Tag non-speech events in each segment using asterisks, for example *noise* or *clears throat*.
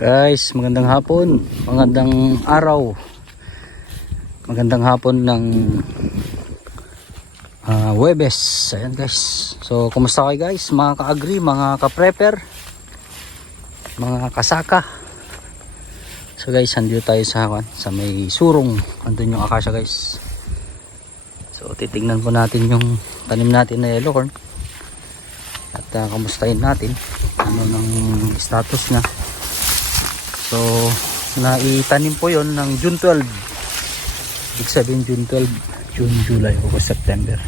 Guys, magandang hapon, magandang araw, magandang hapon ng ah, Webes. Ayan guys. So, kumusta kayo guys? Mga ka-agri, mga ka-prepper, mga kasaka. So guys, andito tayo sa, sa may surong. Andun yung akasya guys. So, titignan po natin yung tanim natin na yellow corn. At uh, kamustahin natin ano ng status niya. So, naitanim po yon ng June 12. Ibig sabihin June 12, June, July, August, September.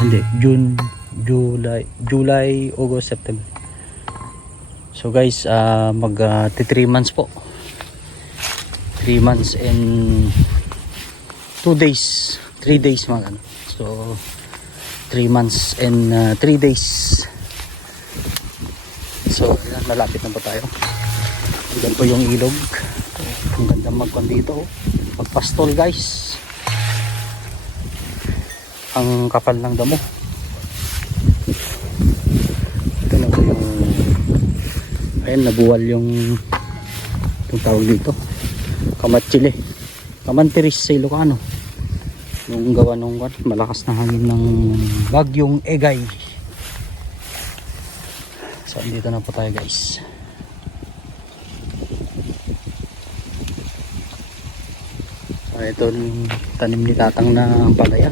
Hindi, June, July, July, August, September. So guys, uh, mag 3 months po. 3 months and 2 days. 3 days mga ano. So, 3 months and 3 days. So, ayan, malapit na po tayo. Ayan po yung ilog. Ang ganda magkon dito. oh. Magpastol guys. Ang kapal ng damo. Ito na po yung ayan, nabuwal yung yung tawag dito. Kamatsili. Kamantiris sa Ilocano. Nung gawa nung malakas na hangin ng bagyong Egay. So, dito na po tayo guys. So, ito yung tanim ni Tatang na palaya.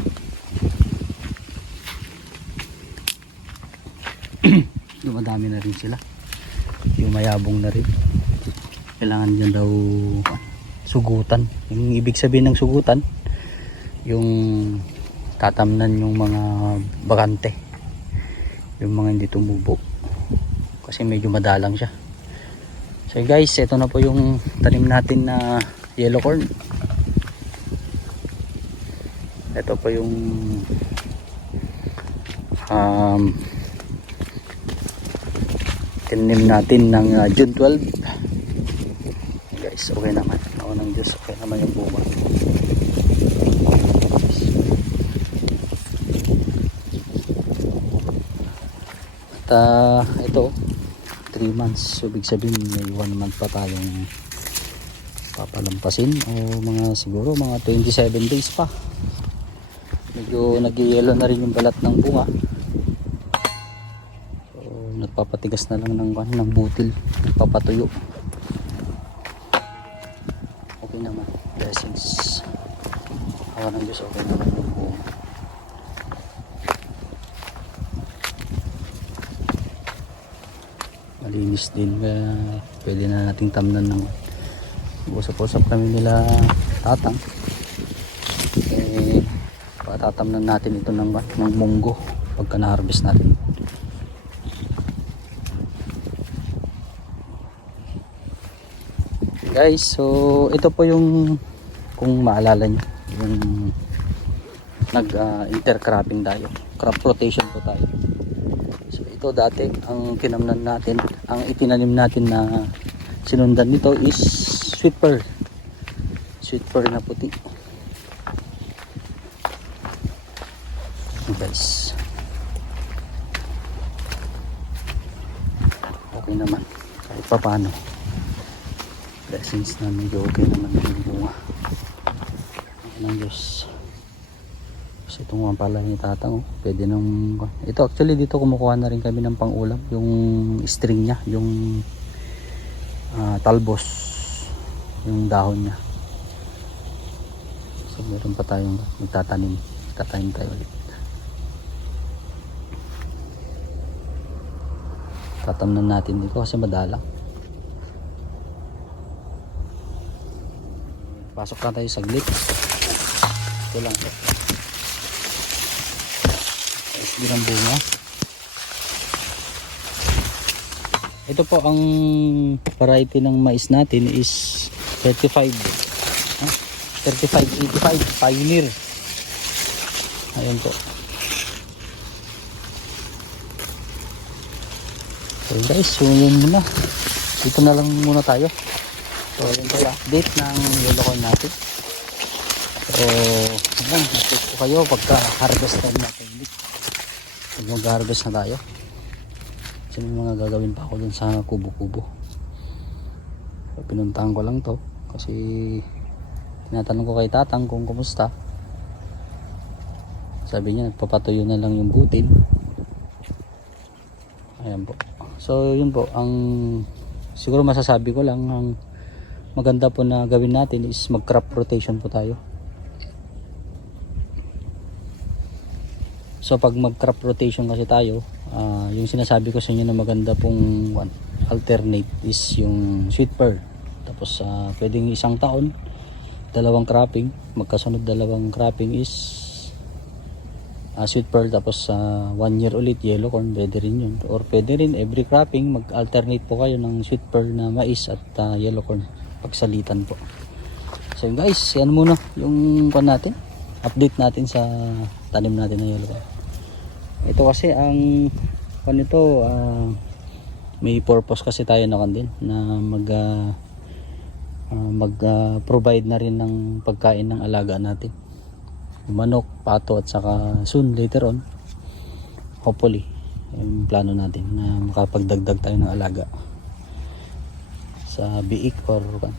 *clears throat* Dumadami na rin sila. Yung mayabong na rin. Kailangan dyan daw ah, sugutan. Yung ibig sabihin ng sugutan, yung tatamnan yung mga bakante. Yung mga hindi tumubo kasi medyo madalang siya. So guys ito na po yung tanim natin na yellow corn. Ito po yung um, tinanim natin ng uh, June 12 guys okay naman. Ako ng Diyos okay naman yung bunga. At uh, ito 3 months. So ibig sabihin may 1 month pa tayong papalampasin o mga siguro mga 27 days pa. Medyo nag-yellow na rin yung balat ng bunga. So nagpapatigas na lang ng, ng butil nagpapatuyo. Okay naman. Blessings. Awa ng Diyos okay naman yung bunga malinis din kaya pwede na nating tamnan ng usap-usap kami nila tatang. Eh patatamnan natin ito ng, ng munggo pagka na-harvest natin. Guys so ito po yung kung maalala nyo yung nag uh, intercropping tayo. Crop rotation po tayo ito dati ang kinamnan natin, ang itinanim natin na sinundan nito is sweet pear. Sweet pear na puti. Ayan, guys. Okay naman. Kahit pa paano. Blessings na medyo okay naman yung bunga. Ang Diyos. Kasi itong mga pala ni tatang, oh, pwede nang... Ito actually dito kumukuha na rin kami ng pangulam. Yung string niya, yung ah, talbos. Yung dahon niya. So meron pa tayong magtatanim. Tatanim tayo ulit. Tatamnan natin dito kasi madalang. Pasok na tayo saglit. Ito lang. Ayos din ang bunga. Ito po ang variety ng mais natin is 35. Huh? 35, 85, Pioneer. Ayan po. So guys, so yun muna. Dito na lang muna tayo. So yun po update ng yellow corn natin. So, ayan, update ko kayo pagka harvest time natin ulit. Pag mag-harvest na tayo. Kasi may mga gagawin pa ako dun sa kubo-kubo. So, pinuntahan ko lang to kasi tinatanong ko kay tatang kung kumusta. Sabi niya nagpapatuyo na lang yung butil. Ayan po. So yun po ang siguro masasabi ko lang ang maganda po na gawin natin is mag crop rotation po tayo. So pag mag crop rotation kasi tayo, ah, yung sinasabi ko sa inyo na maganda pong alternate is yung sweet pearl. Tapos ah, pwedeng isang taon, dalawang cropping, magkasunod dalawang cropping is ah, sweet pearl. Tapos sa one year ulit yellow corn pwede rin yun. Or pwede rin every cropping mag alternate po kayo ng sweet pearl na mais at ah, yellow corn pagsalitan po. So guys yan muna yung pan natin. Update natin sa tanim natin na yellow corn ito kasi ang pan ito ah, may purpose kasi tayo na kan din na mag ah, mag ah, provide na rin ng pagkain ng alaga natin. Manok, pato at saka soon later on hopefully yung plano natin na makapagdagdag tayo ng alaga sa biik or uh,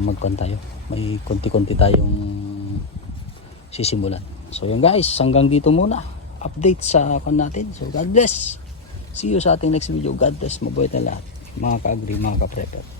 magkwan tayo. May konti-konti tayong sisimulan so yun guys hanggang dito muna. Update sa kan natin. So God bless. See you sa ating next video. God bless. Mabuhay na lahat. Mga ka-agree mga ka-prepper